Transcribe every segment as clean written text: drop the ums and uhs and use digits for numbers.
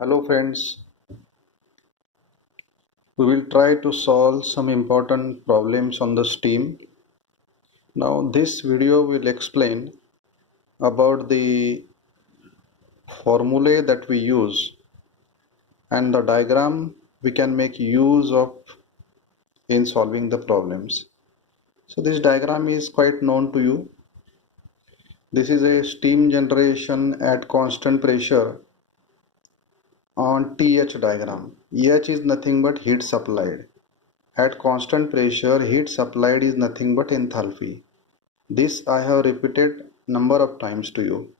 Hello friends, we will try to solve some important problems on the STEAM. Now this video will explain about the formulae that we use and the diagram we can make use of in solving the problems. So this diagram is quite known to you. This is a steam generation at constant pressure on TH diagram. H is nothing but heat supplied. At constant pressure, heat supplied is nothing but enthalpy. This I have repeated number of times to you.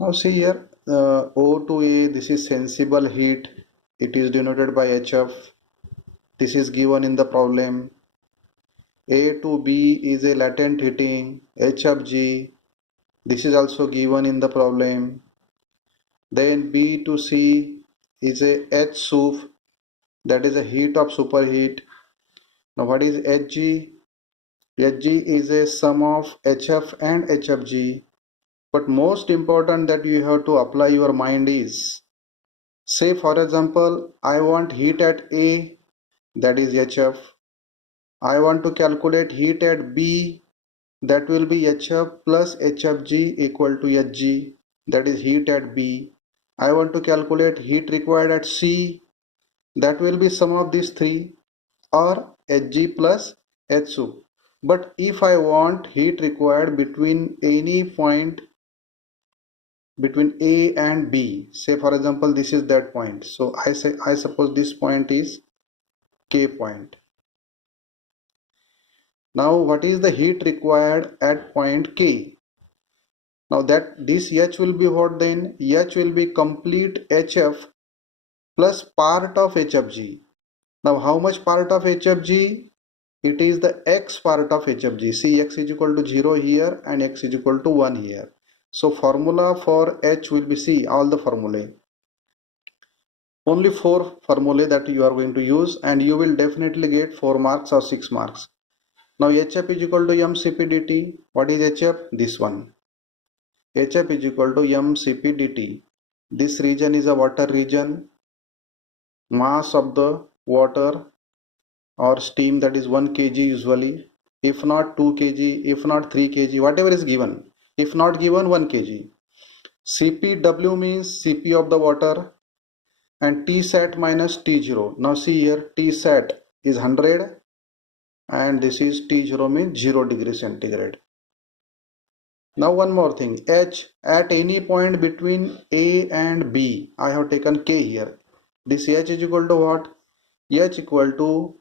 Now see here, O to A, this is sensible heat. It is denoted by HF. This is given in the problem. A to B is a latent heating, HFG. This is also given in the problem. Then B to C is a HSUF, that is a heat of superheat. Now what is HG? HG is a sum of HF and HFG. But most important that you have to apply your mind is, say for example, I want heat at A, that is HF. I want to calculate heat at B, that will be HF plus HFG equal to Hg, that is heat at B. I want to calculate heat required at C, that will be sum of these three, or Hg plus Hsu. But if I want heat required between any point between A and B, say for example this is that point, so I suppose this point is K point. Now what is the heat required at point K? Now that this H will be what then? H will be complete HF plus part of HFG. Now how much part of HFG? It is the X part of HFG. See, X is equal to 0 here and X is equal to 1 here. So formula for H will be, see all the formulae. Only 4 formulae that you are going to use, and you will definitely get 4 marks or 6 marks. Now HF is equal to mCp dt. What is HF? This one. HF is equal to mCp dt. This region is a water region. Mass of the water or steam, that is 1 kg usually. If not 2 kg, if not 3 kg, whatever is given. If not given, 1 kg. CPW means Cp of the water, and Tsat minus T0. Now see here, Tsat is 100 and this is T0 means 0 degree centigrade. Now one more thing, H at any point between A and B, I have taken K here. This H is equal to what? H equal to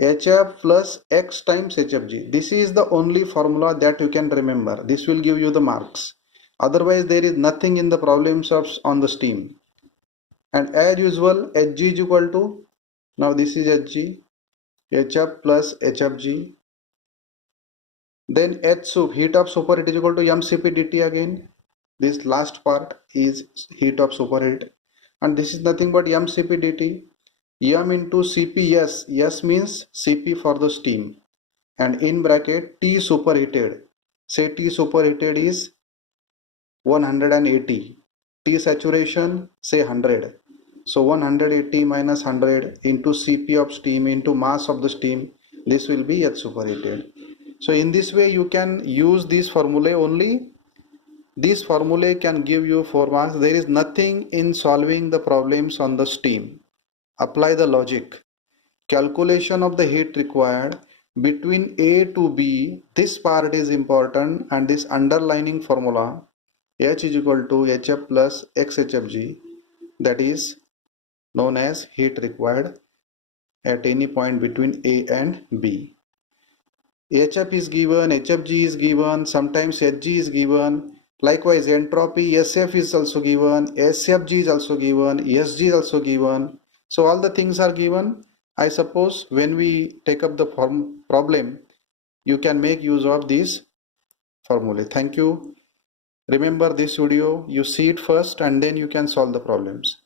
HF plus X times HFG. This is the only formula that you can remember. This will give you the marks. Otherwise there is nothing in the problems of on the steam. And as usual, Hg is equal to, now this is Hg, HF plus HFG. Then H sub, heat of superheat is equal to mCp dt again. This last part is heat of superheat. And this is nothing but mCp dt. M into Cp, S means Cp for the steam. And in bracket T superheated. Say T superheated is 180. T saturation, say 100. So 180 minus 100 into Cp of steam into mass of the steam, this will be H superheated. So in this way you can use this formula only. This formula can give you 4 marks. There is nothing in solving the problems on the steam. Apply the logic. Calculation of the heat required between A to B, this part is important, and this underlining formula H is equal to HF plus XHFG, that is known as heat required at any point between A and B. HF is given, HFG is given, sometimes Hg is given. Likewise entropy, SF is also given, SFG is also given, SG is also given. So all the things are given. I suppose when we take up the problem, you can make use of this formula. Thank you. Remember this video, you see it first and then you can solve the problems.